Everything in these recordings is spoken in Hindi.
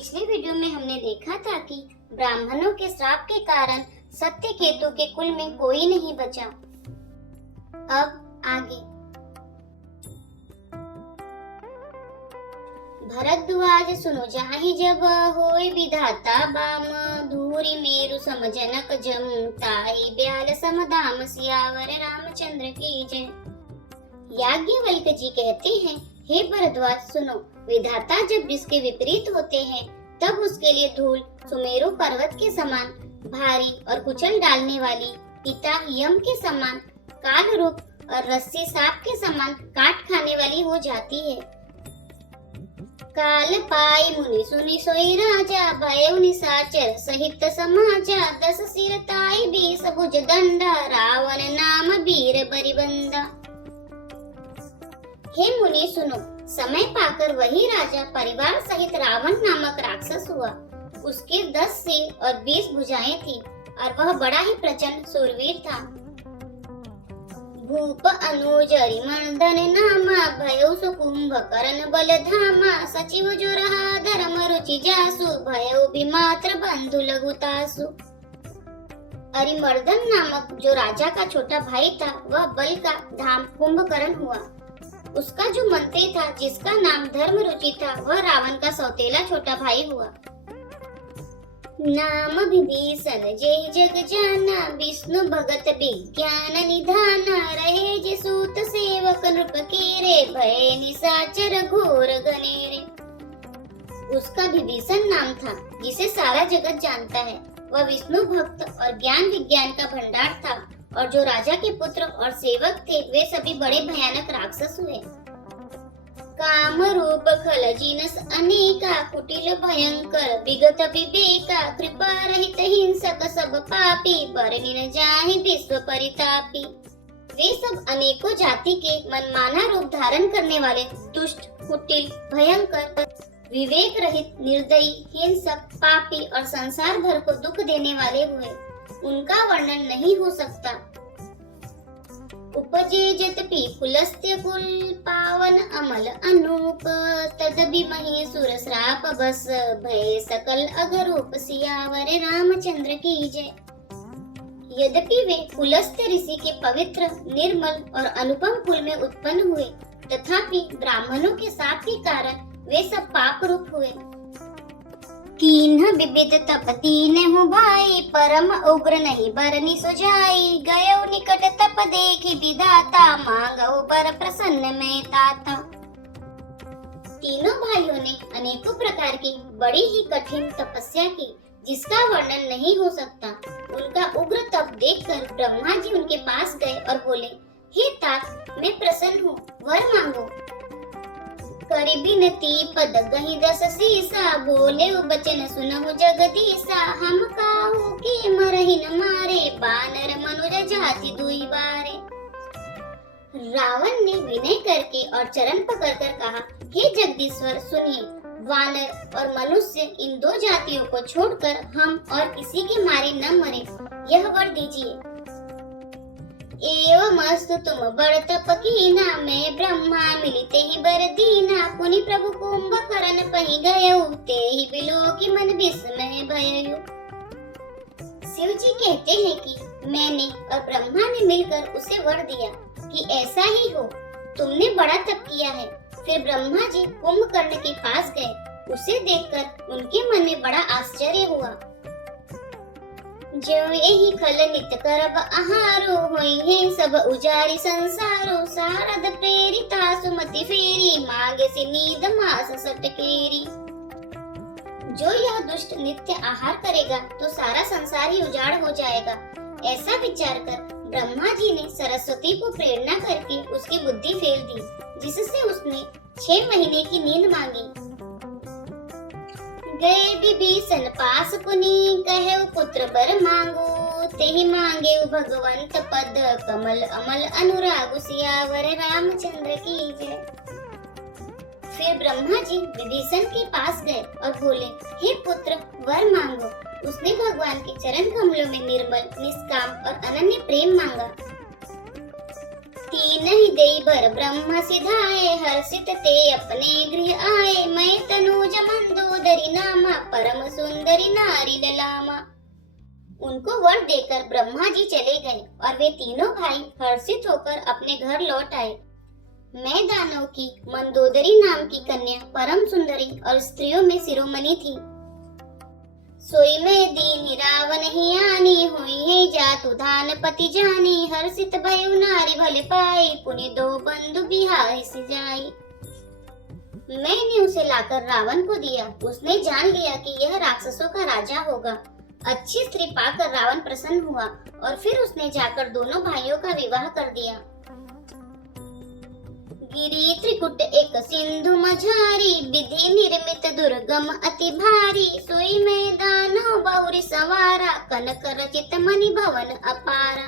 पिछले वीडियो में हमने देखा था कि ब्राह्मणों के श्राप के कारण सत्यकेतु के कुल में कोई नहीं बचा। अब आगे भरद्वाज सुनो जाहि जब होय विधाता बाम धूरी मेरु समझनक जम ताहि ब्याल समदाम सियावर रामचंद्र की जय। याज्ञवल्क्य जी कहते हैं, हे भरद्वाज सुनो, विधाता जब जिसके विपरीत होते हैं तब उसके लिए धूल सुमेरु पर्वत के समान भारी और कुचल डालने वाली, पिता यम के समान काल रूप और रस्सी सांप के समान काट खाने वाली हो जाती है। काल पाई मुनि सुनि सोई राजा भयउ निशाचर सहित समाजा दस सिर ताई 20 भुज दंडा रावण नाम वीर बरिबंदा। हे मुनि सुनो, समय पाकर वही राजा परिवार सहित रावण नामक राक्षस हुआ। उसके 10 सिर और 20 भुजाएं थी और वह बड़ा ही प्रचंड शूरवीर था। भूप अनुज अरिमर्दन नामा भयउ सुकुंभ करण बल धामा सचिव जो रहा धर्म रुचि जासु भयउ विमात्र बंधु लघुतासु। अरिमर्दन नामक जो राजा का छोटा भाई था वह बल का धाम कुंभकर्ण हुआ। उसका जो मंत्री था जिसका नाम धर्मरुचि था वह रावण का सौतेला छोटा भाई हुआ। नाम विभीषण जय जग जाना विष्णु भगत विज्ञान निधाना रहे जे सूत सेवक नृप केरे भय निशाचर घोर गनेरे। उसका विभीषण नाम था जिसे सारा जगत जानता है। वह विष्णु भक्त और ज्ञान विज्ञान का भंडार था और जो राजा के पुत्र और सेवक थे वे सभी बड़े भयानक राक्षस हुए। काम रूप खल जिनस अनेका कुटिल भयंकर विगत विवेका कृपा रहित हिंसक सब पापी बरनि न जाहि विश्व परितापी। वे सब अनेकों जाति के मनमाना रूप धारण करने वाले दुष्ट कुटिल भयंकर विवेक रहित निर्दयी हिंसक पापी और संसार भर को दुख देने वाले हुए। उनका वर्णन नहीं हो सकता। उपजे जतपि पुलस्त्य कुल पावन अमल अनूप तदपि महीसुर श्राप बस भय सकल अगरूप सियावर रामचंद्र की जय। यद्यपि वे पुलस्त्य ऋषि के पवित्र निर्मल और अनुपम कुल में उत्पन्न हुए तथापि ब्राह्मणों के शाप के कारण वे सब पाप रूप हुए। कीन्ह विविध तप दीन हो भाई परम उग्र नहीं बरनी सुजाई गयो निकट तप देखी विधाता मांगो बर प्रसन्न में ताता। तीनों भाइयों ने अनेकों प्रकार की बड़ी ही कठिन तपस्या की जिसका वर्णन नहीं हो सकता। उनका उग्र तप देखकर ब्रह्मा जी उनके पास गए और बोले, हे तात, मैं प्रसन्न हूँ, वर मांगो। करि बिनती पद गहि 10 सीसा बोले बचन सुनहु जगदीसा हम काहू के मरहि न मारे बानर मनुज जाति दुई बारे। रावण ने विनय करके और चरण पकड़कर कहा, हे जगदीश्वर सुनिए, वानर और मनुष्य इन 2 जातियों को छोड़कर हम और किसी के मारे न मरे, यह वर दीजिए। एवमस्तु तुम बड़ तप कीना मैं ब्रह्मा मिलते ही बर दीना पुनि प्रभु कुंभकर्ण पहि गयउ तेहि बिलोकि मन विस्मय भयउ। शिव जी कहते हैं कि मैंने और ब्रह्मा ने मिलकर उसे वर दिया कि ऐसा ही हो। तुमने बड़ा तप किया है। फिर ब्रह्मा जी कुंभकर्ण के पास गए। उसे देखकर उनके मन में बड़ा आश्चर्य हुआ। जो यही खल नित करब आहारो होई है सब उजारी संसारो सारद प्रेरिता सुमति फेरी मांगे से नींद मास सटकेरी। जो यह दुष्ट नित्य आहार करेगा तो सारा संसार ही उजाड़ हो जाएगा। ऐसा विचार कर ब्रह्मा जी ने सरस्वती को प्रेरणा करके उसकी बुद्धि फेर दी जिससे उसने 6 महीने की नींद मांगी। गए विभीषण पास पुनि कहेउ पुत्र बर मांगो तेहि मांगे भगवंत पद कमल अमल अनुराग सियावर रामचंद्र की जय। फिर ब्रह्मा जी विभीषण के पास गए और बोले, हे पुत्र वर मांगो। उसने भगवान के चरण कमलों में निर्मल निष्काम और अनन्य प्रेम मांगा। 3 नहीं देई भर ब्रह्म सिधाए, हर्षित ते अपने गृह आए। मैं तनुज मंदोदरी नामा, परम सुंदरी नारी ललामा। उनको वर देकर ब्रह्मा जी चले गए और वे तीनों भाई हर्षित होकर अपने घर लौट आए। मैं दानव की मंदोदरी नाम की कन्या परम सुंदरी और स्त्रियों में शिरोमणि थी। सोई में दीन रावण ही आनी, हुई है जातु धान पति जानी। हर्षित भयो नारी भले पाई, पुनि दो बंधु बिहाई सी जाई। मैंने उसे लाकर रावण को दिया। उसने जान लिया कि यह राक्षसों का राजा होगा। अच्छी स्त्री पाकर रावण प्रसन्न हुआ और फिर उसने जाकर दोनों भाइयों का विवाह कर दिया। गिरी त्रिकुट एक सिंधु मझारी, विधि निर्मित दुर्गम अति भारी। सोई में दानव बहुरी सवारा, कनक रचित मणि भवन अपारा।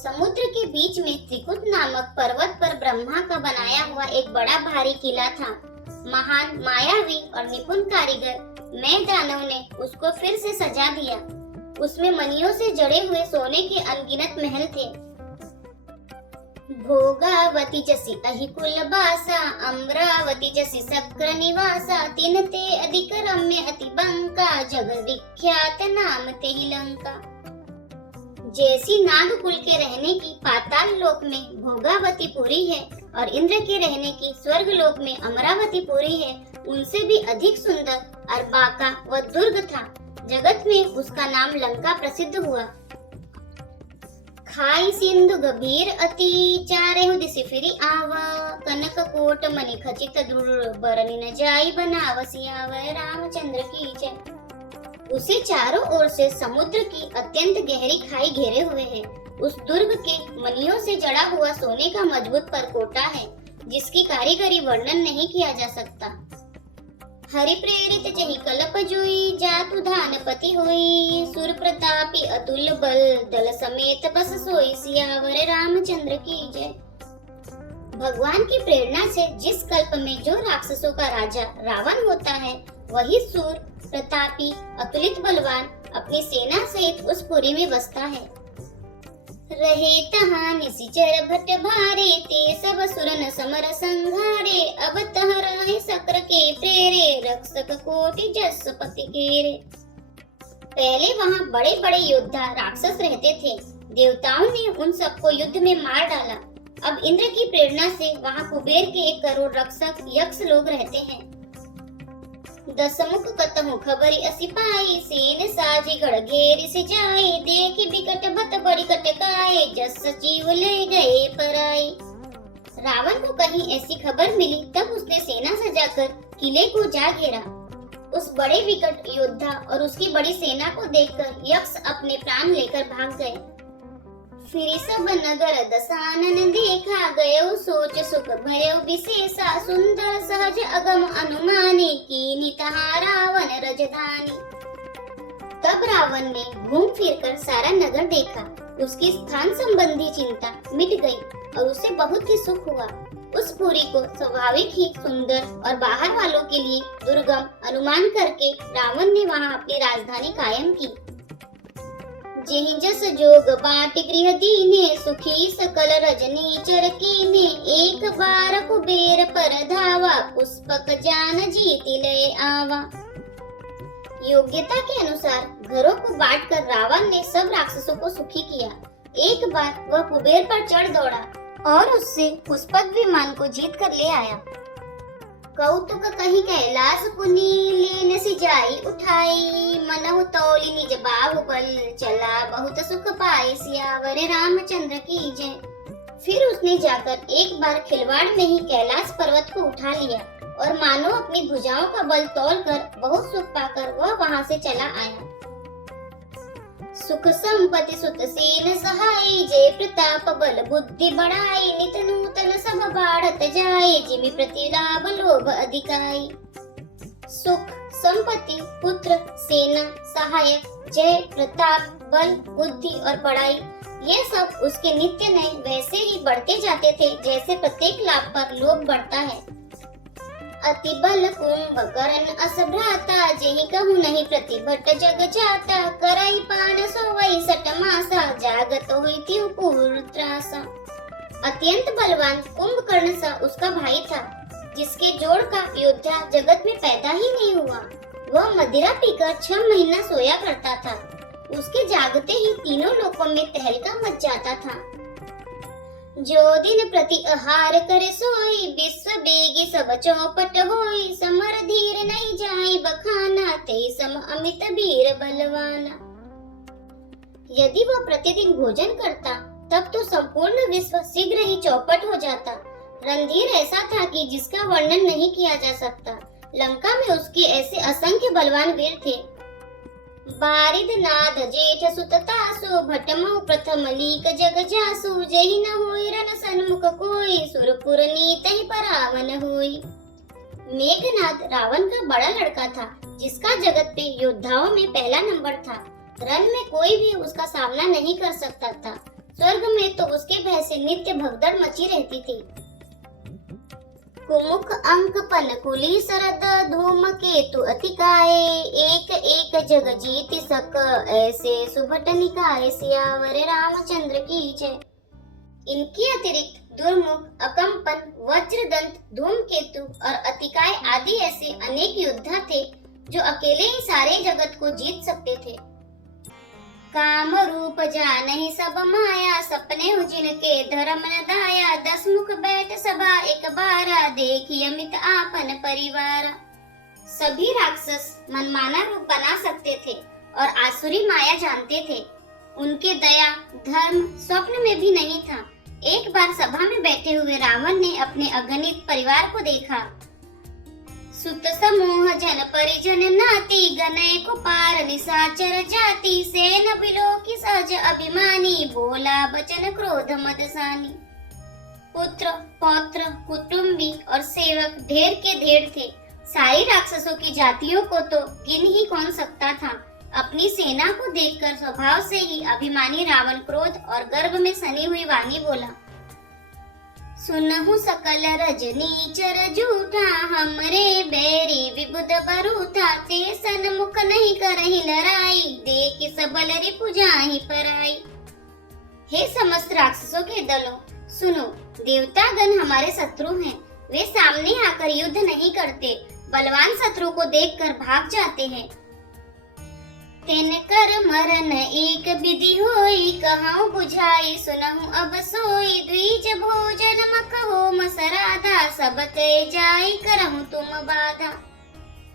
समुद्र के बीच में त्रिकुट नामक पर्वत पर ब्रह्मा का बनाया हुआ एक बड़ा भारी किला था। महान, मायावी और निपुण कारीगर मैं दानव ने उसको फिर से सजा दिया। उसमें मणियों से जड़े हुए सोने के अनगिनत महल थे। भोगावती जसी अहिकुल बासा, अमरावती जसी सक्र निवासा। तिन ते अधिक रम्य अति बंका, जगत विख्यात नाम ते ही लंका। जैसी नागकुल के रहने की पाताल लोक में भोगावती पुरी है और इंद्र के रहने की स्वर्ग लोक में अमरावती पुरी है, उनसे भी अधिक सुंदर और बाका व दुर्ग था। जगत में उसका नाम लंका प्रसिद्ध हुआ। खाई सिंधु गंभीर अति, चारे दिशि फिरी आवा। कनक कोट मणि खचित दृढ़, बरनी न जाई बनावसी आवा। रामचंद्र की जय। उसे चारों ओर से समुद्र की अत्यंत गहरी खाई घेरे हुए है। उस दुर्ग के मणियों से जड़ा हुआ सोने का मजबूत परकोटा है, जिसकी कारीगरी वर्णन नहीं किया जा सकता। हरि प्रेरित जहि कल्प जोई, जातु धानपति होई। सुर प्रतापी अतुल बल, दल समेत बस सोई। सियावर रामचंद्र की जय। भगवान की प्रेरणा से जिस कल्प में जो राक्षसों का राजा रावण होता है, वही सूर प्रतापी अतुलित बलवान अपनी सेना सहित उस पुरी में बसता है। रहे तहाँ निशिचर भट भारे, ते सब सुरन समर संघारे। अब तह रहे सक्र के प्रेरे, रक्षक कोटि जस पति घेरे। पहले वहाँ बड़े बड़े योद्धा राक्षस रहते थे। देवताओं ने उन सबको युद्ध में मार डाला। अब इंद्र की प्रेरणा से वहाँ कुबेर के 1 करोड़ रक्षक यक्ष लोग रहते हैं। दसमुख कतहु खबरी असी पाई, सेन साजी गढ़ घेरी से जाए। देखी बिकट भत बड़ी कटकाए, जस सचिव ले गए पराई। रावण को कहीं ऐसी खबर मिली, तब उसने सेना सजाकर किले को जा घेरा। उस बड़े विकट योद्धा और उसकी बड़ी सेना को देखकर यक्ष अपने प्राण लेकर भाग गए। फिर सब नगर दसानन देखा, गयो सोच सुख भयो विशेषा। सुंदर सहज अगम अनुमानी, कीनी तहाँ रावण रजधानी। तब रावण ने घूम फिर कर सारा नगर देखा। उसकी स्थान संबंधी चिंता मिट गई और उसे बहुत ही सुख हुआ। उस पुरी को स्वाभाविक ही सुंदर और बाहर वालों के लिए दुर्गम अनुमान करके रावण ने वहाँ अपनी राजधानी कायम की। जेहि जस जोग बाट गृह दीने, सुखी सकल रजनी चर कीने। एक बार कुबेर पर धावा, पुष्पक जान जीति ले आवा। योग्यता के अनुसार घरों को बांटकर रावण ने सब राक्षसों को सुखी किया। एक बार वह कुबेर पर चढ़ दौड़ा और उससे पुष्पक विमान को जीत कर ले आया। कौतुक कहीं कैलाश पुनि, लेन सी जाई उठाई। मनहु तौली निज बाहुबल, चला बहुत सुख पाए। सियावर रामचंद्र की जय। फिर उसने जाकर एक बार खिलवाड़ में ही कैलाश पर्वत को उठा लिया और मानो अपनी भुजाओं का बल तोड़कर बहुत सुख पाकर वह वहां से चला आया। सुख संपत्ति सुत सेन सहाय, जय प्रताप बल बुद्धि बढ़ाई। नित नूतन सब बाढ़त जाए, जिमि प्रति लाभ लोभ अधिकाई। सुख, संपत्ति, पुत्र, सेना, सहायक, जय, प्रताप, बल, बुद्धि और बड़ाई, ये सब उसके नित्य नए वैसे ही बढ़ते जाते थे जैसे प्रत्येक लाभ पर लोभ बढ़ता है। अति बल कुंभकर्ण अस भ्राता, जेहि कहूँ नहीं प्रतिभट जग जाता। करई पान सोवई सट मासा, जागत हुई थी पूर्ण त्रासा। अत्यंत बलवान कुंभकर्ण सा उसका भाई था, जिसके जोड़ का योद्धा जगत में पैदा ही नहीं हुआ। वह मदिरा पीकर 6 महीना सोया करता था। उसके जागते ही तीनों लोकों में तहलका मच जाता था। जो दिन प्रति आहार करे सोई, विश्व बेगी सब चौपट होई। समर धीर नहीं जाई बखाना, ते सम अमित वीर बलवाना। यदि वह प्रतिदिन भोजन करता तब तो संपूर्ण विश्व शीघ्र ही चौपट हो जाता। रणधीर ऐसा था कि जिसका वर्णन नहीं किया जा सकता। लंका में उसके ऐसे असंख्य बलवान वीर थे। बारिद नाद जेठ सुत तासु, भटमौ प्रथम लीक जग जासु। जहि न होई रन सन्मुख कोई, सुरपुर नीत ही परावन होई। मेघनाद रावण का बड़ा लड़का था, जिसका जगत पे योद्धाओं में पहला नंबर था। रण में कोई भी उसका सामना नहीं कर सकता था। स्वर्ग में तो उसके भय से नित्य भगदड़ मची रहती थी। कुमुख अंक पन कुली सरद, धूम केतु अतिकाये। एक एक जग जीति सक, ऐसे सुभट निकाय। सियावर रामचंद्र की जय। इनके अतिरिक्त दुर्मुख, अकंपन, वज्रदंत, धूमकेतु और अतिकाय आदि ऐसे अनेक योद्धा थे, जो अकेले ही सारे जगत को जीत सकते थे। काम रूप जानहि सब माया, सपने जिनके धर्म न दाया। 10 मुख बैठ सभा एक बारा, देखी अमित आपन परिवार। सभी राक्षस मनमाना रूप बना सकते थे और आसुरी माया जानते थे। उनके दया धर्म स्वप्न में भी नहीं था। एक बार सभा में बैठे हुए रावण ने अपने अगणित परिवार को देखा। सुत समूह जन परिजन नाती, गनय को पार निशाचर जाति। सेन बिलोकी सहज अभिमानी, बोला बचन क्रोध मदसानी। पुत्र पौत्र कुटुंबी और सेवक ढेर के ढेर थे। सारी राक्षसों की जातियों को तो गिन ही कौन सकता था। अपनी सेना को देखकर स्वभाव से ही अभिमानी रावण क्रोध और गर्व में सनी हुई वाणी बोला। सुनहु सकल रजनीचर झूठा, हमरे बैरी विबुध बरूथा। ते सन्मुख नहीं करहि लड़ाई, देख सबल रिपु जाहि पराई। हे समस्त राक्षसों के दलों, सुनो, देवतागण हमारे शत्रु हैं। वे सामने आकर युद्ध नहीं करते, बलवान शत्रु को देखकर भाग जाते हैं। तेन कर मरन एक विधि होई, कहूँ बुझाई सुनहु अब सोई। द्विज भोजन मख होम सराधा, सब ते जाई करहु तुम बाधा।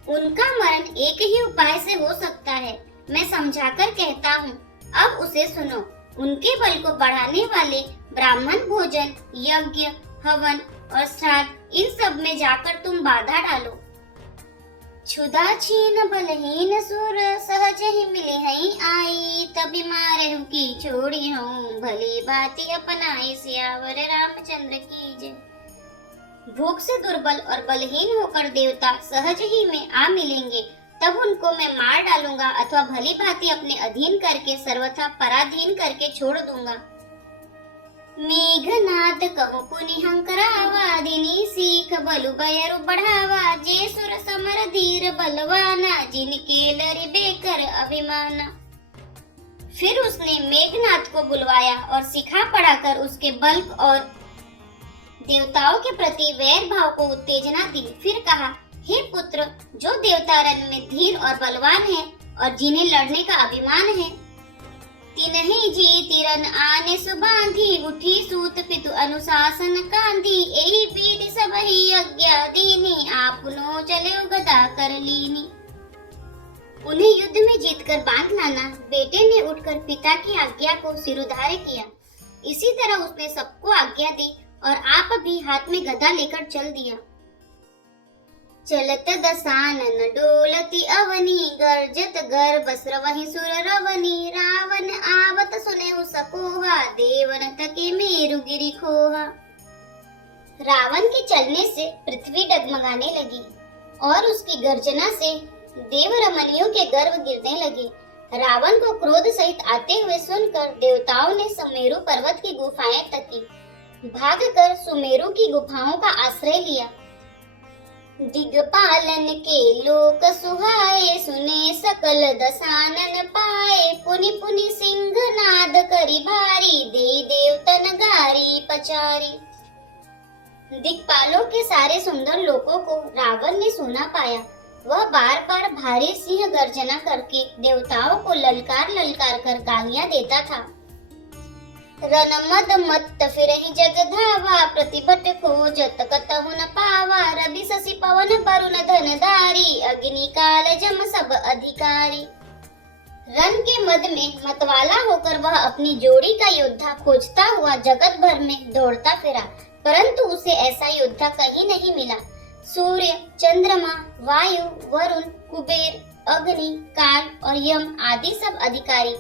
उनका मरण एक ही उपाय से हो सकता है, मैं समझाकर कहता हूँ, अब उसे सुनो। उनके बल को बढ़ाने वाले ब्राह्मण भोजन, यज्ञ, हवन और श्राद्ध, इन सब में जाकर तुम बाधा डालो। क्षुधा छीन बलहीन सुर, सहज ही मिले हई आई। तभी मारे हूँ की छोड़ी हूँ, भली बाती अपनाई। सियावर रामचंद्र की जय। भूख से दुर्बल और बलहीन होकर देवता सहज ही में आ मिलेंगे, तब उनको मैं मार डालूंगा अथवा भली भांति अपने अधीन करके सर्वथा पराधीन करके छोड़ दूंगा। मेघनाद कहु पुनि हंकरावा, दिनी सीख बलु बयरु बढ़ावा। जे सुर समर धीर बलवाना, जिनके लरि बेकर अभिमाना। फिर उसने मेघनाद को बुलवाया और सिखा पढ़ाकर उसके बल और देवताओं के प्रति वैर भाव को उत्तेजना दी। फिर कहा, हे पुत्र, जो देवता रण में धीर और बलवान है और जिन्हें लड़ने का अभिमान है, तिन्हि जीति रन आने सुबांधी। उठी सूत पितु अनुशासन कांधी, एही पीढ़ी सबहि यज्ञ दीनी। आपनो चले गदा कर लीनी। उन्हें युद्ध में जीतकर बांध लाना। बेटे ने उठकर पिता की आज्ञा को सिरुधार्य किया। इसी तरह उसने सबको आज्ञा दी और आप भी हाथ में गदा लेकर चल दिया। चलत दसानन डोलती अवनी, गर्जत गर्भ स्रवहि सुर रवनी। रावण आवत सुने सकोहा, देवन तके मेरु गिरि खोहा। रावण के चलने से पृथ्वी डगमगाने लगी और उसकी गर्जना से देव रमणियों के गर्भ गिरने लगे। रावण को क्रोध सहित आते हुए सुनकर देवताओं ने सुमेरु पर्वत की गुफाएं तकी। भागकर सुमेरु की गुफाओं का आश्रय लिया। दिग्पालन के लोक सुहाए, सुने सकल दसानन पाए। पुनि पुनि सिंह नाद करी भारी, दे देवतन गारी पचारी। दिक्पालों के सारे सुंदर लोकों को रावण ने सुना पाया। वह बार बार भारी सिंह गर्जना करके देवताओं को ललकार ललकार कर गालियां देता था। रणमद मत्त फिरहि जग धावा, प्रतिभट खोजत कतहु न पावा। रवि शशि पवन वरुण धनधारी, अग्नि काल जम सब अधिकारी। रण के मद में मतवाला होकर वह अपनी जोड़ी का योद्धा खोजता हुआ जगत भर में दौड़ता फिरा, परंतु उसे ऐसा योद्धा कहीं नहीं मिला। सूर्य, चंद्रमा, वायु, वरुण, कुबेर, अग्नि, काल और यम आदि सब अधिकारी,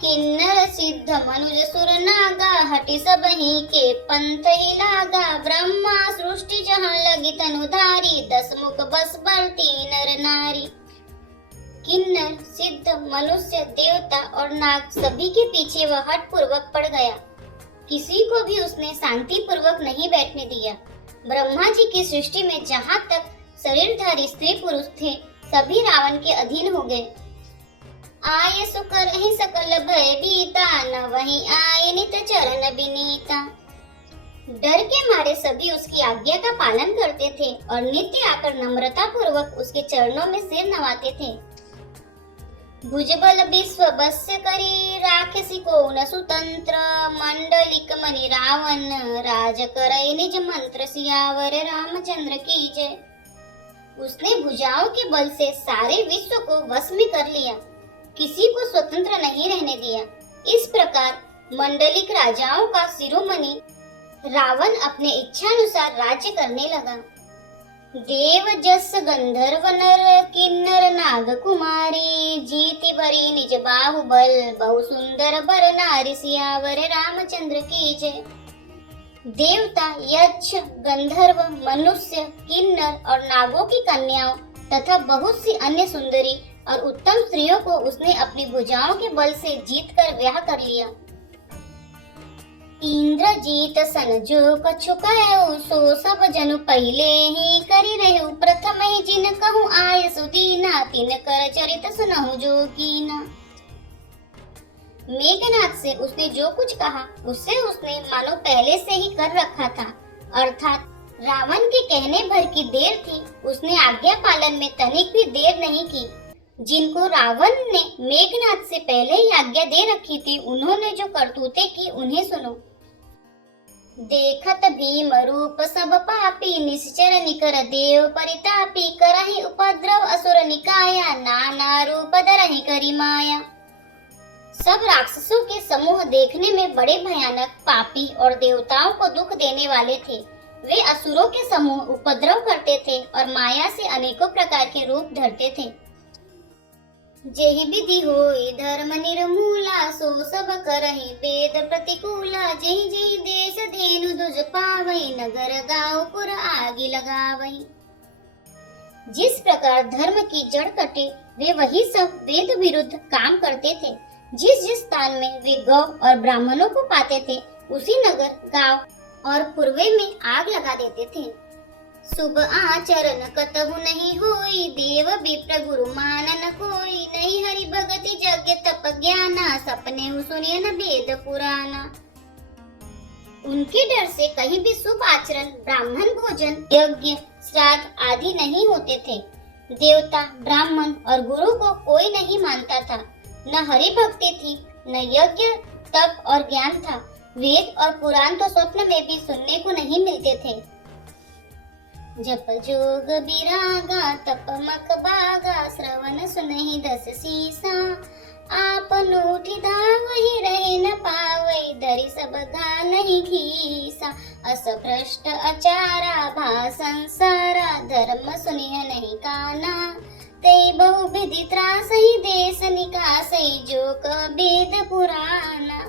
किन्नर सिद्ध मनुज सुर नागा, हटि सब ही के पंथ ही लागा। ब्रह्मा सृष्टि जहाँ लगी तनुधारी, 10 मुख बस बलती नर नारी। किन्नर, सिद्ध, मनुष्य, देवता और नाग सभी के पीछे वह हठ पूर्वक पड़ गया। किसी को भी उसने शांति पूर्वक नहीं बैठने दिया। ब्रह्मा जी की सृष्टि में जहाँ तक शरीरधारी स्त्री पुरुष थे, सभी रावण के अधीन हो गए। आय सुकर ही सकल भय बीता, न वही आय नित चरण बिनीता। डर के मारे सभी उसकी आज्ञा का पालन करते थे और नित्य आकर नम्रता पूर्वक उसके चरणों में सिर नवाते थे। भुजबल विश्व बस्य करी, राक्षसी को न सुतंत्र। मंडलिक मणि रावण, राज करई निज मंत्र। सियावर रामचंद्र की जय। उसने भुजाओं के बल से सारे विश्व को वश में कर लिया, किसी को स्वतंत्र नहीं रहने दिया। इस प्रकार मंडलिक राजाओं का शिरोमणि रावण अपने इच्छानुसार राज्य करने लगा। देव जस गंधर्व नर, किन्नर नाग कुमारी। जीति बरी निज बाहुबल, बहु सुंदर बर नारी। सियावर रामचंद्र की जय। देवता, यक्ष, गंधर्व, मनुष्य, किन्नर और नागों की कन्याओं तथा बहुत सी अन्य सुंदरी और उत्तम स्त्रियों को उसने अपनी भुजाओं के बल से जीतकर ब्याह कर लिया। इंद्रजीत सन जो कछु कहु, सो सब जनु पहले ही करी रहु। प्रथम ही जिन कहूँ आय सुदीना, तिन कर चरित सुनहु जो कीना। मेघनाथ से उसने जो कुछ कहा उससे उसने मानो पहले से ही कर रखा था, अर्थात रावण के कहने भर की देर थी। उसने आज्ञा पालन में तनिक भी देर नहीं की। जिनको रावण ने मेघनाथ से पहले ही आज्ञा दे रखी थी, उन्होंने जो करतूतें की उन्हें सुनो। देखत भीम रूप सब पापी, निश्चर निकर देव परितापी। करहि उपद्रव असुर निकाया, नाना रूप धरहि करी माया। सब राक्षसों के समूह देखने में बड़े भयानक, पापी और देवताओं को दुख देने वाले थे। वे असुरों के समूह उपद्रव करते थे और माया से अनेकों प्रकार के रूप धरते थे। जेहि विधि होई धर्म निर्मूला, सो सब करहि वेद प्रतिकूला। जेहि जेहि देश धेनु दुज पावई, नगर गाँव पुर आगि लगावई। जिस प्रकार धर्म की जड़ कटे, वे वही सब वेद विरुद्ध काम करते थे। जिस जिस स्थान में वे गौ और ब्राह्मणों को पाते थे, उसी नगर, गांव और पूर्वे में आग लगा देते थे। शुभ आचरण कतहु नहीं होई, देव विप्र गुरु मान न कोई। नहीं हरि भगति यज्ञ तप ज्ञाना, सपने सुनिए न वेद पुराना। उनके डर से कहीं भी शुभ आचरण, ब्राह्मण भोजन, यज्ञ, श्राद्ध आदि नहीं होते थे। देवता, ब्राह्मण और गुरु को कोई नहीं मानता था। न हरि भक्ति थी, न यज्ञ, तप और ज्ञान था। वेद और पुराण तो स्वप्न में भी सुनने को नहीं मिलते थे। जप जोग बिरागा, तप मक बागा। श्रवण सुनहि 10 सीसा, आपन उठि धावहि रहे न पावै। धरि सब गा नहीं घीसा, अस भ्रष्ट अचारा। भा संसारा, धर्म सुनिह नहीं काना। ते बहु विधि त्रासहि, देश निकासै। जो क वेद पुराना।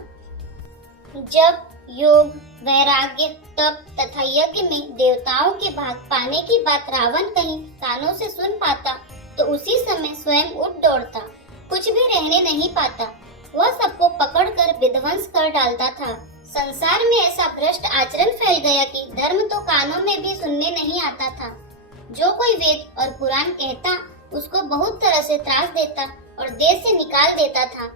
जब योग, वैराग्य, तप तथा यज्ञ में देवताओं के भाग पाने की बात रावण कहीं कानों से सुन पाता तो उसी समय स्वयं उठ दौड़ता, कुछ भी रहने नहीं पाता। वह सबको पकड़कर विध्वंस कर डालता था। संसार में ऐसा भ्रष्ट आचरण फैल गया कि धर्म तो कानों में भी सुनने नहीं आता था। जो कोई वेद और पुराण कहता उसको बहुत तरह से त्रास देता और देश से निकाल देता था।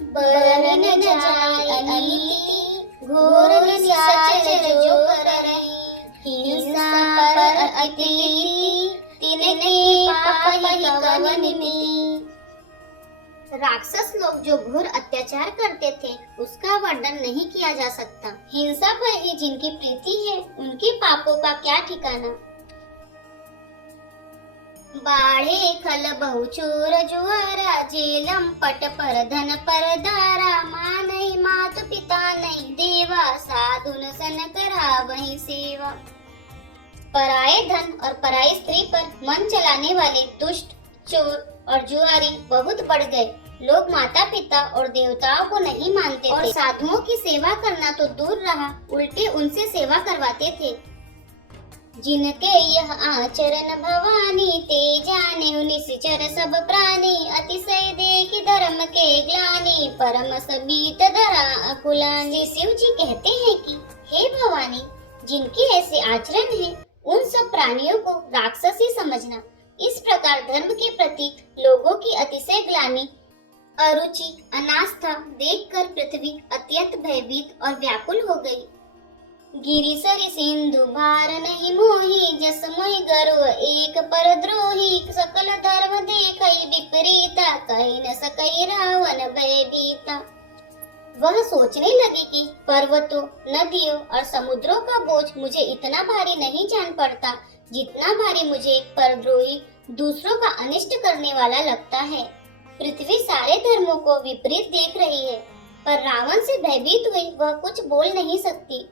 बर न जाय अनीति घोर निशाचर जो करहि, हिंसा पर अति तिनके पापहि कवन मिति। राक्षस लोग जो घोर अत्याचार करते थे उसका वर्णन नहीं किया जा सकता। हिंसा पर ही जिनकी प्रीति है उनके पापों का क्या ठिकाना। बाढ़े खल बहु चोर जुआरा, जेलम पट पर धन पर दारा। माँ नहीं मात पिता नहीं देवा, साधुन सन करा वही सेवा। पराये धन और पराई स्त्री पर मन चलाने वाले दुष्ट, चोर और जुआरी बहुत बढ़ गए। लोग माता पिता और देवताओं को नहीं मानते और साधुओं की सेवा करना तो दूर रहा, उल्टे उनसे सेवा करवाते थे। जिनके यह आचरण भवानी, ते जाने निश्चर सब प्राणी। अतिशय देखि धर्म के ग्लानि, परम सबीत धरा अकुलानि। शिव जी कहते हैं कि हे भवानी, जिनके ऐसे आचरण है उन सब प्राणियों को राक्षस ही समझना। इस प्रकार धर्म के प्रति लोगों की अतिशय ग्लानि, अरुचि, अनास्था देखकर पृथ्वी अत्यंत भयभीत और व्याकुल हो गई। गिरि सरि सिंधु भार नहीं मोही, जस मोहि गर्व एक पर द्रोही। सकल धर्म देखई विपरीता, कहि न सकई रावण भयभीता। वह सोचने लगी कि पर्वतों, नदियों और समुद्रों का बोझ मुझे इतना भारी नहीं जान पड़ता जितना भारी मुझे एक परद्रोही दूसरों का अनिष्ट करने वाला लगता है। पृथ्वी सारे धर्मों को विपरीत देख रही है, पर रावण से भयभीत हुई वह कुछ बोल नहीं सकती।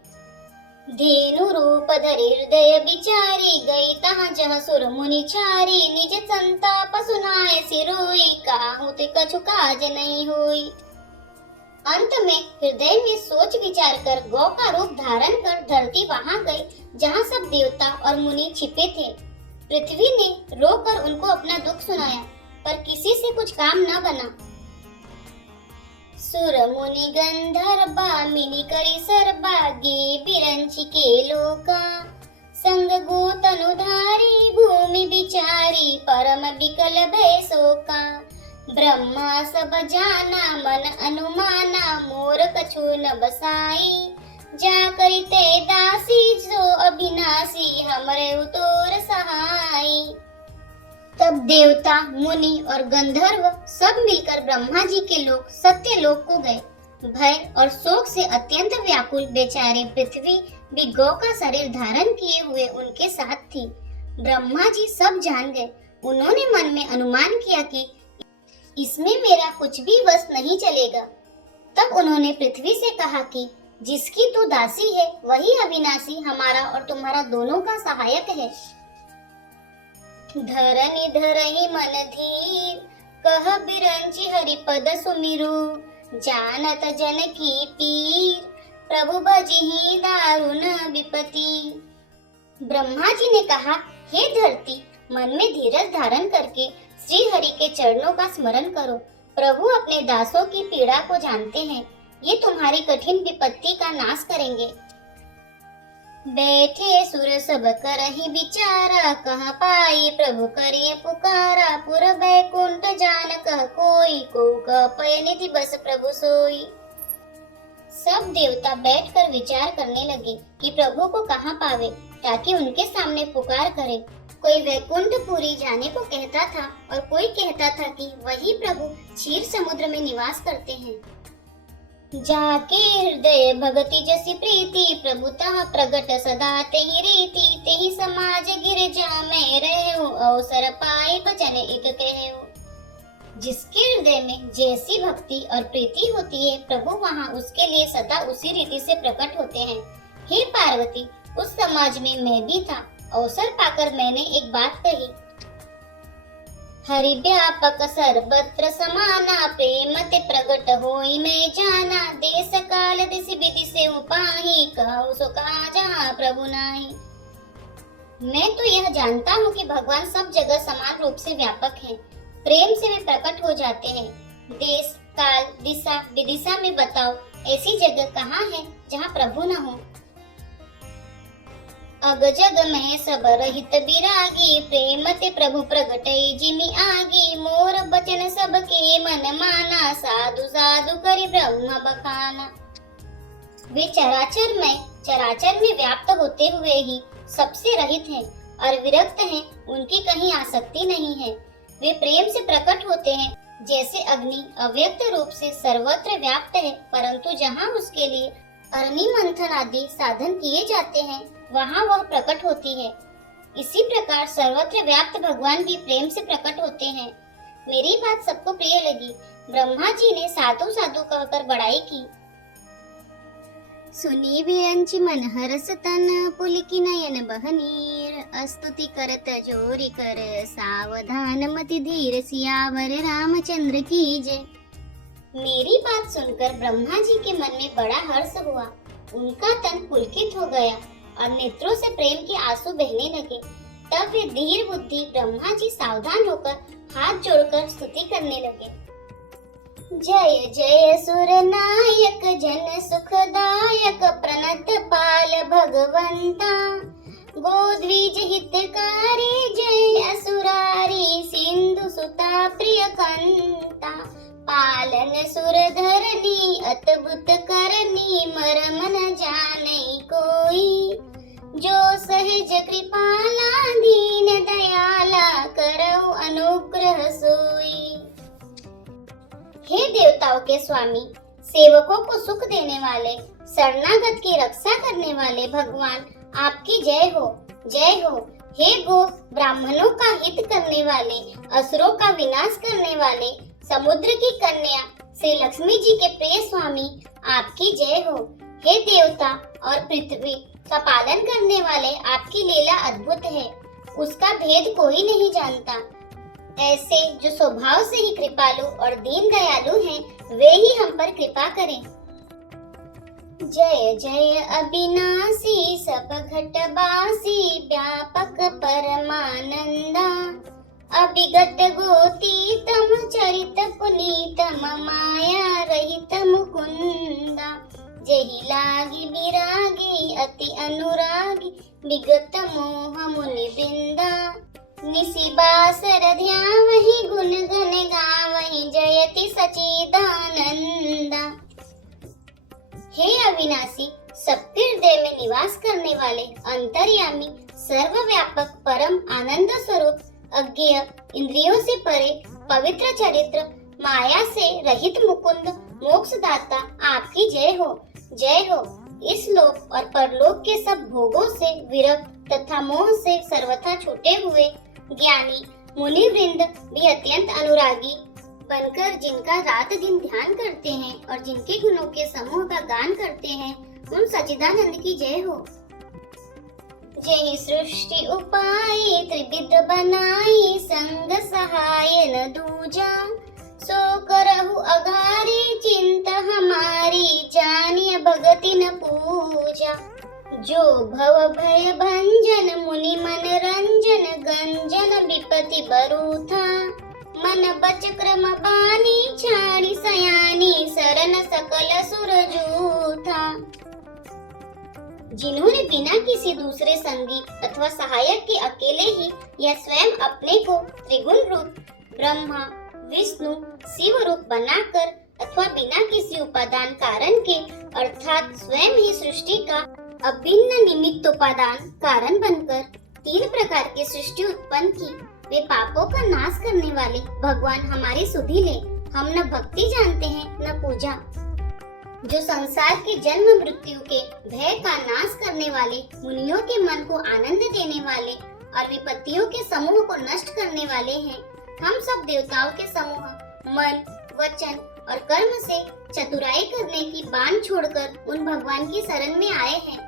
धेनु रूप धरि हृदय विचारी, गई तहाँ जहाँ सुर मुनि छारी। निज संताप सुनाए सिरोई, काहू ते कछु काज नहीं होई। अंत में हृदय में सोच विचार कर गौ का रूप धारण कर धरती वहां गई जहाँ सब देवता और मुनि छिपे थे। पृथ्वी ने रोकर उनको अपना दुख सुनाया, पर किसी से कुछ काम न बना। सुर मुनि गंधर्वा मिनि करी सरबा, गे बिरंची के लोका। संग गो तनुधारी भूमि विचारी, परम विकल भय शोका। ब्रह्मा सब जाना मन अनुमाना, मोर कछु न बसाई। जा करिते दासी जो अविनाशी, हमरे उतोर सहाई। तब देवता, मुनि और गंधर्व सब मिलकर ब्रह्मा जी के लोक सत्य लोक को गए। भय और शोक से अत्यंत व्याकुल बेचारे पृथ्वी भी गौ का शरीर धारण किए हुए उनके साथ थी। ब्रह्मा जी सब जान गए। उन्होंने मन में अनुमान किया कि इसमें मेरा कुछ भी वश नहीं चलेगा। तब उन्होंने पृथ्वी से कहा कि जिसकी तू दासी है वही अविनाशी हमारा और तुम्हारा दोनों का सहायक है। धरनी धरहि मन धीर, कह बिरंची हरिपद सुमिरु। जानत जन की पीर, प्रभु भजिहि दारुण विपति। ब्रह्मा जी ने कहा, हे धरती, मन में धीरज धारण करके श्री हरि के चरणों का स्मरण करो। प्रभु अपने दासों की पीड़ा को जानते हैं, ये तुम्हारी कठिन विपत्ति का नाश करेंगे। बैठे सुर सब करहि विचारा, कहाँ पाई प्रभु करिए पुकारा। पुर बैकुंठ जान कह कोई, को पय निधि बस प्रभु सोई। सब देवता बैठकर विचार करने लगे कि प्रभु को कहाँ पावे, ताकि उनके सामने पुकार करे। कोई वैकुंठपुरी जाने को कहता था और कोई कहता था कि वही प्रभु क्षीर समुद्र में निवास करते हैं। जाके हृदय भगति जसी प्रीति, प्रभुतः प्रगट सदा तेहि रीति। तेहि समाज गिरजा में रहूं, अवसर पाए बचन एक कहूं। जिसके हृदय में जैसी भक्ति और प्रीति होती है, प्रभु वहाँ उसके लिए सदा उसी रीति से प्रकट होते हैं। हे पार्वती, उस समाज में मैं भी था। अवसर पाकर मैंने एक बात कही। हरि व्यापक सर्वत्र समाना, प्रेम ते प्रगट होई मैं जाना। देश काल दिस विधि से उपाही, कहूँ सो कहा जहाँ प्रभु नाही। मैं तो यह जानता हूँ कि भगवान सब जगह समान रूप से व्यापक हैं। प्रेम से वे प्रकट हो जाते हैं। देश, काल, दिशा, विदिशा में बताओ ऐसी जगह कहाँ है जहाँ प्रभु न हो। अग जग में सब रहित बिरागी, प्रेम ते प्रभु प्रगटई जिमि आगी। मोर बचन सबके मन माना, साधु साधु करि ब्रह्म बखाना। वे चराचर में व्याप्त होते हुए ही सबसे रहित हैं और विरक्त हैं, उनकी कहीं आसक्ति नहीं है। वे प्रेम से प्रकट होते हैं, जैसे अग्नि अव्यक्त रूप से सर्वत्र व्याप्त है, परंतु जहाँ उसके लिए अग्नि मंथन आदि साधन किए जाते हैं वहाँ वह प्रकट होती है। इसी प्रकार सर्वत्र व्याप्त भगवान भी प्रेम से प्रकट होते हैं। मेरी बात सबको प्रिय लगी। ब्रह्मा जी ने साधु साधु कहकर बड़ाई की। सुनी विरंचि मन हरस तन, पुलकी नयन बहनीर। स्तुति करत जोरी कर, सावधान मति धीर। सियावर रामचंद्र की जय। मेरी बात सुनकर ब्रह्मा जी के मन में बड़ा हर्ष हुआ। उनका तन पुलकित हो गया और नेत्रों से प्रेम के आंसू बहने लगे। तब वे धीर बुद्धि ब्रह्मा जी सावधान होकर हाथ जोड़कर स्तुति करने लगे। जय जय सुर नायक जन सुखदायक, प्रणत पाल भगवंता। गोद्विज हितकारी जय असुरारी, सिंधु सुता प्रिय कंता। पालन सुर धरनी अद्भुत करनी, मरम न जाने कोई। जो सहज कृपाला दीन दयाला, करऊ अनुग्रह सोई। हे देवताओं के स्वामी, सेवकों को सुख देने वाले, शरणागत की रक्षा करने वाले भगवान, आपकी जय हो, जय हो। हे गो ब्राह्मणों का हित करने वाले, असुरों का विनाश करने वाले, समुद्र की कन्या श्री लक्ष्मी जी के प्रिय स्वामी, आपकी जय हो। हे देवता और पृथ्वी का पालन करने वाले, आपकी लीला अद्भुत है, उसका भेद कोई नहीं जानता। ऐसे जो स्वभाव से ही कृपालु और दीन दयालु हैं, वे ही हम पर कृपा करें। जय जय अविनाशी सब घटवासी, व्यापक परमानंदा। अभिगत गोतीतम चरित पुनीतम, माया रहित मुकुंदा। जहि लागी विरागी अति अनुरागी, विगत मोह मुनि बिंदा। निसि बासर ध्यावहि, गुण गण गावहि, जयति सचिदानंदा। हे अविनाशी, सबके हृदय में निवास करने वाले, अंतर्यामी, सर्वव्यापक, परम आनंद स्वरूप, अज्ञेय, इंद्रियों से परे, पवित्र चरित्र, माया से रहित मुकुंद, मोक्षदाता, आपकी जय हो, जय हो। इस लोक और परलोक के सब भोगों से विरक्त तथा मोह से सर्वथा छूटे हुए ज्ञानी मुनि वृंद भी अत्यंत अनुरागी बनकर जिनका रात दिन ध्यान करते हैं और जिनके गुणों के समूह का गान करते हैं, उन सच्चिदानंद की जय हो। जय सृष्टि उपाय त्रिविध बनाई, संग सहाय न दूजा। सो करहु अघारी चिंत हमारी, जानिय भगति न पूजा। जो भव भय भंजन मुनि मन रंजन, गंजन विपति बरूथा। मन बच क्रम बानी, छाड़ी सयानी, सरन सकल सुर जूथा। जिन्होंने बिना किसी दूसरे संगी अथवा सहायक के अकेले ही या स्वयं अपने को त्रिगुण रूप ब्रह्मा विष्णु शिव रूप बनाकर अथवा बिना किसी उपादान कारण के अर्थात स्वयं ही सृष्टि का अभिन्न निमित्त उपादान कारण बनकर तीन प्रकार की सृष्टि उत्पन्न की, वे पापों का नाश करने वाले भगवान हमारी सुधि ले। हम न भक्ति जानते हैं न पूजा। जो संसार के जन्म मृत्यु के भय का नाश करने वाले, मुनियों के मन को आनंद देने वाले और विपत्तियों के समूह को नष्ट करने वाले हैं। हम सब देवताओं के समूह मन, वचन और कर्म से चतुराई करने की बाण छोड़कर उन भगवान की शरण में आए हैं।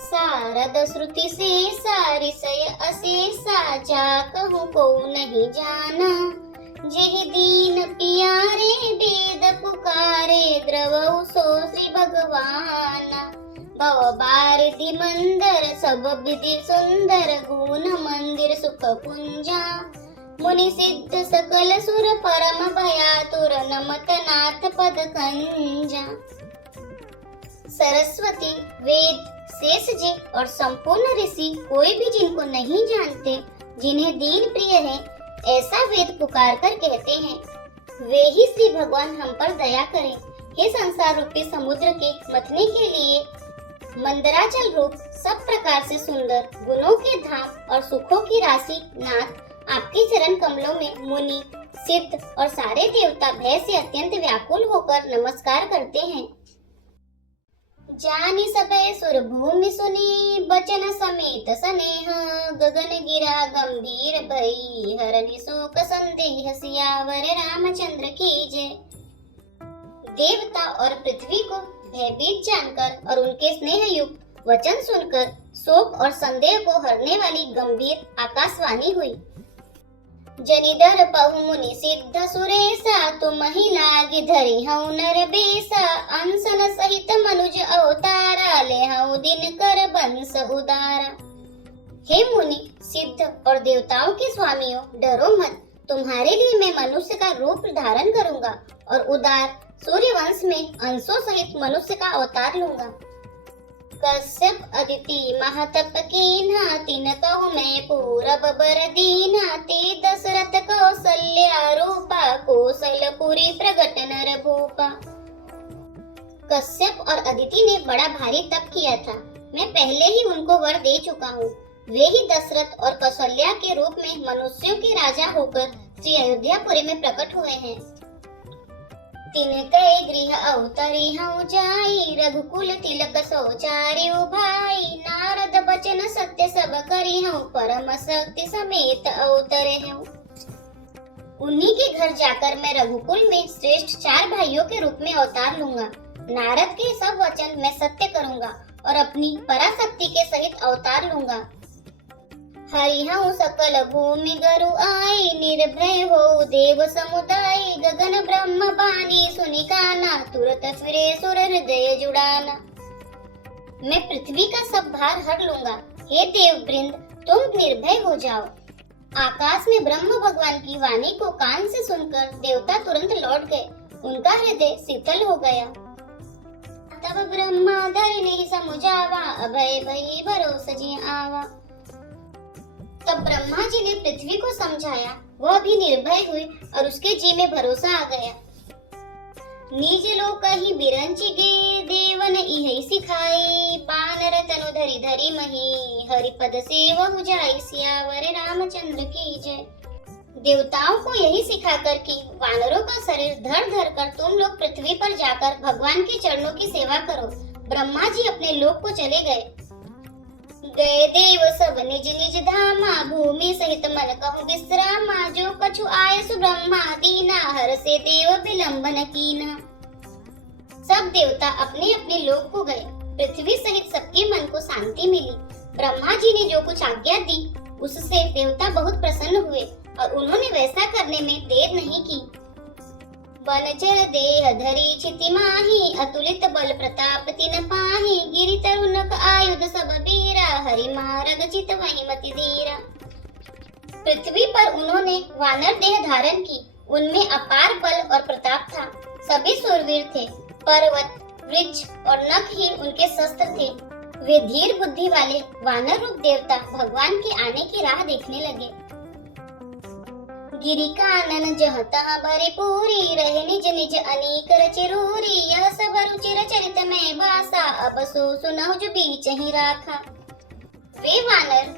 सारद श्रुति से सारिसय अशेषा, जा कहूँ को नहीं जाना। जेहि दीन पियारे वेद पुकारे, द्रवौ सो श्री भगवाना। भव बारदि मंदर सब विधि सुंदर, गुण मंदिर सुख पुंजा। मुनि सिद्ध सकल सुर परम भयातुर नमत नाथ पद खंजा। सरस्वती, वेद, शेष जी और संपूर्ण ऋषि कोई भी जिनको नहीं जानते, जिन्हें दीन प्रिय है, ऐसा वेद पुकार कर कहते हैं, वे ही श्री भगवान हम पर दया करें। हे संसार रूपी समुद्र के मथने के लिए मंदराचल रूप सब प्रकार से सुंदर गुणों के धाम और सुखों की राशि नाथ, आपके चरण कमलों में मुनि, सिद्ध और सारे देवता भय से अत्यंत व्याकुल होकर नमस्कार करते हैं। जानी सबे सुर भूमि सुनी बचन समेत स्नेह, गगन गिरा गंभीर भई हरनि शोक संदेह सियावर रामचंद्र की जय। देवता और पृथ्वी को भयभीत जानकर और उनके स्नेह युक्त वचन सुनकर शोक और संदेह को हरने वाली गंभीर आकाशवाणी हुई। जनिधर पहु मुनि सिद्ध सुरेसा, तुम ही लागी धरी हऊ नर बेसा, अंसन सहित मनुज अवतारा, ले हऊ दिन कर बंस उदारा। हे मुनि, सिद्ध और देवताओं के स्वामियों, डरो मत, तुम्हारे लिए मैं मनुष्य का रूप धारण करूंगा और उदार सूर्य वंश में अंशों सहित मनुष्य का अवतार लूंगा। कश्यप अदिति महतप कीन्हा, तिन कहु मैं पूरब बर दीन्हा, ते दशरथ कौसल्या रूपा, कौशलपुरी प्रगट नर भूपा। कश्यप और अदिति ने बड़ा भारी तप किया था, मैं पहले ही उनको वर दे चुका हूँ। वे ही दशरथ और कौशल्या के रूप में मनुष्यों के राजा होकर श्री अयोध्यापुरी में प्रकट हुए हैं। तिनके गृह अवतरी हूँ जाई, रघुकुल तिलक सोचारी भाई, नारद बचन सत्य सब करी हूँ, परम शक्ति समेत अवतरे हूँ। उन्हीं के घर जाकर मैं रघुकुल में श्रेष्ठ 4 भाइयों के रूप में अवतार लूंगा। नारद के सब वचन मैं सत्य करूंगा और अपनी पराशक्ति के सहित अवतार लूंगा। हरिहु सकल भूमि गरु आई, निर्भय हो देव समुदाय, गगन ब्रह्म बानी सुनि काना, तुरत फिरे सुर हृदय जुड़ाना। मैं पृथ्वी का सब भार हर लूंगा। हे देव वृंद, तुम निर्भय हो जाओ। आकाश में ब्रह्म भगवान की वाणी को कान से सुनकर देवता तुरंत लौट गए, उनका हृदय शीतल हो गया। तब ब्रह्मा धरनी समुझावा, अभय भई भरोस जी आवा। तब ब्रह्मा जी ने पृथ्वी को समझाया, वह भी निर्भय हुई और उसके जी में भरोसा आ गया। निज लोक ही बिरंची गे, देवन इहि सिखाई, बानर तनु धरि धरि मही, हरि पद सेवहु जाई, सियावर रामचंद्र की जय। देवताओं को यही सिखाकर कि वानरों का शरीर धर धर कर तुम लोग पृथ्वी पर जाकर भगवान के चरणों की सेवा करो, ब्रह्मा जी अपने लोक को चले गए। गए देव सब निज निज धामा, भूमि सहित मन कहु विश्रामा, जो कछु आयसु ब्रह्मा दीना, हर से देव विलंबन कीना। सब देवता अपने अपने लोक को गए, पृथ्वी सहित सबके मन को शांति मिली। ब्रह्मा जी ने जो कुछ आज्ञा दी उससे देवता बहुत प्रसन्न हुए और उन्होंने वैसा करने में देर नहीं की। बनचर देह धरी छिति माही, अतुलित बल प्रताप तिन पाही, गिरि तरुणक आयुध सब बीरा, हरि मारग चित वही मति धीरा। पृथ्वी पर उन्होंने वानर देह धारण की, उनमें अपार बल और प्रताप था। सभी सूरवीर थे, पर्वत, वृक्ष और नख ही उनके शस्त्र थे। वे धीर बुद्धि वाले वानर रूप देवता भगवान के आने की राह देखने लगे। गिरि कानन जहाँ तहाँ भरी पूरी, रहे निज निज अनेक रचिरूरी, यह सब रुचिर चरित में भाषा, अब सो सुनहु जो बीच ही राखा। वे वानर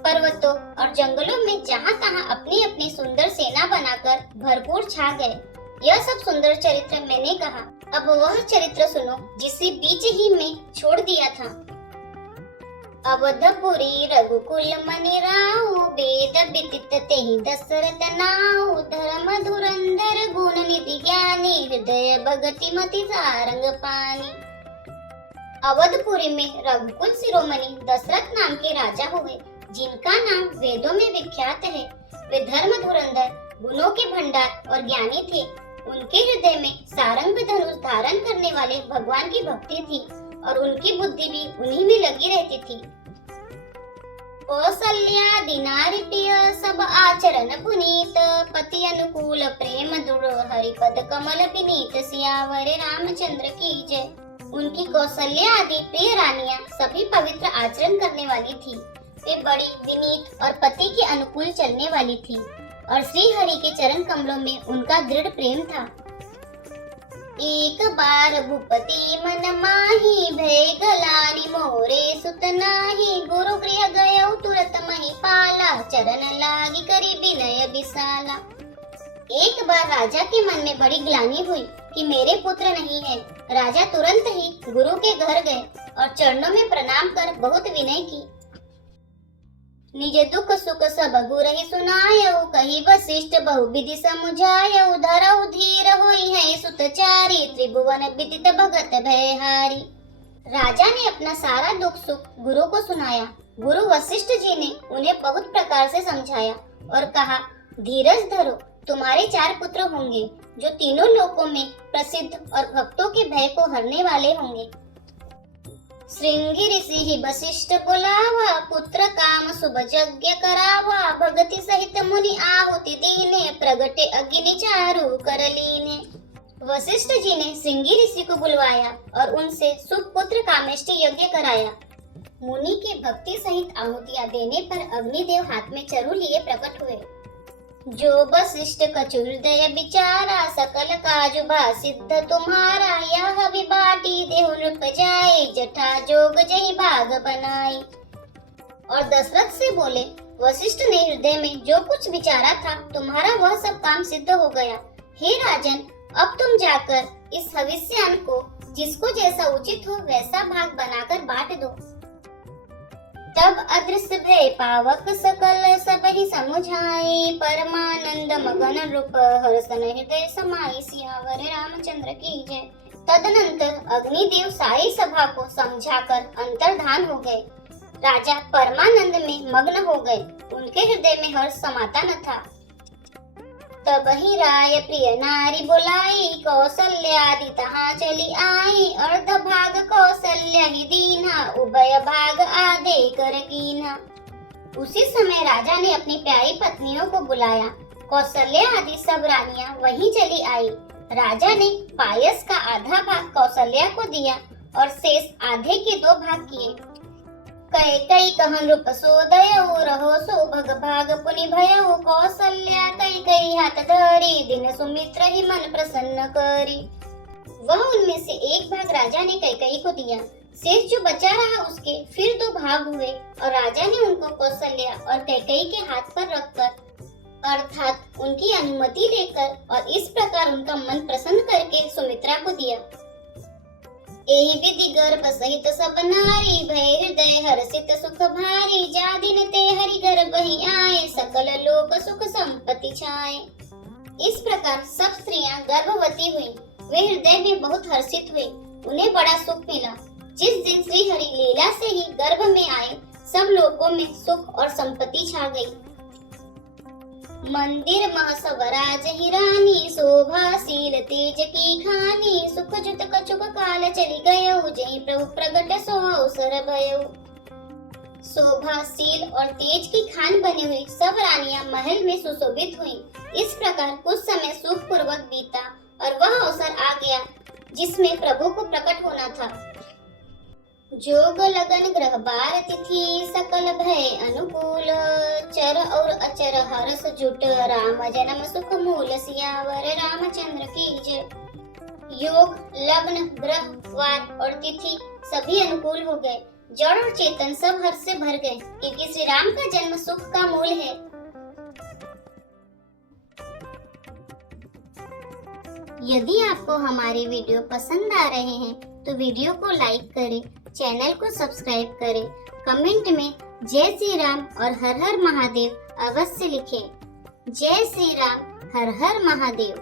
पर्वतों और जंगलों में जहाँ तहाँ अपनी अपनी सुंदर सेना बनाकर भरपूर छा गए। यह सब सुंदर चरित्र मैंने कहा, अब वह चरित्र सुनो जिसे बीच ही में छोड़ दिया था। अवधपुरी रघुकुल मनि राहु, वेद विदित तेहि दशरथ नाहु, धर्म धुरंधर गुण निधि ज्ञानी, हृदय भगति मति सारंग पानी। अवधपुरी में रघुकुल शिरोमणि दशरथ नाम के राजा हुए, जिनका नाम वेदों में विख्यात है। वे धर्म धुरंधर, गुणों के भंडार और ज्ञानी थे। उनके हृदय में सारंग धनुष धारण करने वाले भगवान की भक्ति थी और उनकी बुद्धि भी उन्हीं में लगी रहती थी। कौसल्यादि नारी प्रिय सब आचरण पुनीत, पति अनुकूल प्रेम दृढ़ हरिपद कमल विनीत, सियावर रामचंद्र की जय। उनकी कौशल्या आदि प्रिय रानियां सभी पवित्र आचरण करने वाली थी। वे बड़ी विनीत और पति के अनुकूल चलने वाली थी और श्री हरि के चरण कमलों में उनका दृढ़ प्रेम था। एक बार भूपति मन माही, भय गलानी मोरे सुत नाही, गुरु गृह गयो तुरत महिपाला, चरण लागी करी विनय विशाला। एक बार राजा के मन में बड़ी ग्लानि हुई कि मेरे पुत्र नहीं है। राजा तुरंत ही गुरु के घर गए और चरणों में प्रणाम कर बहुत विनय की। निज दुख सुख सब गुरहि सुनायउ, कही वशिष्ठ बहुविधि समुझायउ, धरउ धीर होई है सुतचारी, त्रिभुवन विदित भगत भयहारी। राजा ने अपना सारा दुख सुख गुरु को सुनाया। गुरु वशिष्ठ जी ने उन्हें बहुत प्रकार से समझाया और कहा, धीरज धरो, तुम्हारे 4 पुत्र होंगे जो तीनों लोकों में प्रसिद्ध और भक्तों के भय को हरने वाले होंगे। श्रृंगी ऋषि ही वशिष्ठ बुलावा, पुत्र काम शुभ यज्ञ करावा, भगति सहित मुनि आहुति दीने, प्रगटे अग्नि चारु कर लीने। वशिष्ठ जी ने श्रृंगी ऋषि को बुलवाया और उनसे शुभ पुत्र कामेष्टि यज्ञ कराया। मुनि के भक्ति सहित आहुतियां देने पर अग्निदेव हाथ में चरु लिए प्रकट हुए। जो वशिष्ठ कछु हृदय विचारा, सकल काजु भा सिद्ध तुम्हारा, यह विबाटी देहु नृप जाए, जठा जोग जही भाग बनाई। और दशरथ से बोले, वशिष्ठ ने हृदय में जो कुछ विचारा था, तुम्हारा वह सब काम सिद्ध हो गया। हे राजन, अब तुम जाकर इस हविष्य अन्न को जिसको जैसा उचित हो वैसा भाग बनाकर बांट दो। तब अदृश्य भय पावक सकल सब ही समुझाई, परमानंद मगन रूप हर्षन हृदय समाई, सियावर रामचंद्र की जय। तदनंतर अग्निदेव सारी सभा को समझाकर अंतर्धान हो गए। राजा परमानंद में मग्न हो गए, उनके हृदय में हर्ष समाता न था। तब ही राय प्रिय नारी बुलाई, कौशल्यादि तहाँ चली आई, अर्ध भाग कौशल्या ही दीना, उभय भाग आधे कर कीना। उसी समय राजा ने अपनी प्यारी पत्नियों को बुलाया। कौशल्या आदि सब रानियां वहीं चली आई। राजा ने पायस का आधा भाग कौशल्या को दिया और शेष आधे के 2 भाग किए। कई कई कहन रूप सोदयउ, रहो सो भग भाग पुनि भयउ, कौशल्या कई कई हाथ धरी, दिन सुमित्र ही मन प्रसन्न करी। वह उनमें से 1 भाग राजा ने कैकेयी को दिया। शेष जो बचा रहा उसके फिर 2 भाग हुए और राजा ने उनको कौशल्या और कैकेयी के हाथ पर रखकर अर्थात उनकी अनुमति लेकर और इस प्रकार उनका मन प्रसन्न करके सुमित्रा को दिया। एहि विधि गर्भ सहित सब नारी, भय हृदय हर्षित सुख भारी, जा दिन ते हरि गर्भ ही आए, सकल लोक सुख संपत्ति छाए। इस प्रकार सब स्त्रियां गर्भवती हुई। वे हृदय में बहुत हर्षित हुई, उन्हें बड़ा सुख मिला। जिस दिन श्री हरि लीला से ही गर्भ में आए, सब लोगों में सुख और संपत्ति छा गई। मंदिर मह सब राज ही रानी, शोभाशील तेज की खानी, सुख जुत कछुक काल चली गयउ, जहि प्रभु प्रगट सो अवसर भयउ। शोभाशील और तेज की खान बनी हुई सब रानियां महल में सुशोभित हुईं। इस प्रकार कुछ समय सुख पूर्वक बीता और वह अवसर आ गया जिसमें प्रभु को प्रकट होना था। जोग लगन ग्रह बार तिथि, सकल भय अनुकूल, चर और अचर हर्ष जुट, राम जन्म सुख मूल, सियावर रामचंद्र की जय। योग, लग्न, ग्रह, वार और तिथि सभी अनुकूल हो गए। जड़ और चेतन सब हर्ष से भर गए क्योंकि श्री राम का जन्म सुख का मूल है। यदि आपको हमारे वीडियो पसंद आ रहे हैं तो वीडियो को लाइक करें, चैनल को सब्सक्राइब करें, कमेंट में जय श्री राम और हर हर महादेव अवश्य लिखें। जय श्री राम, हर हर महादेव।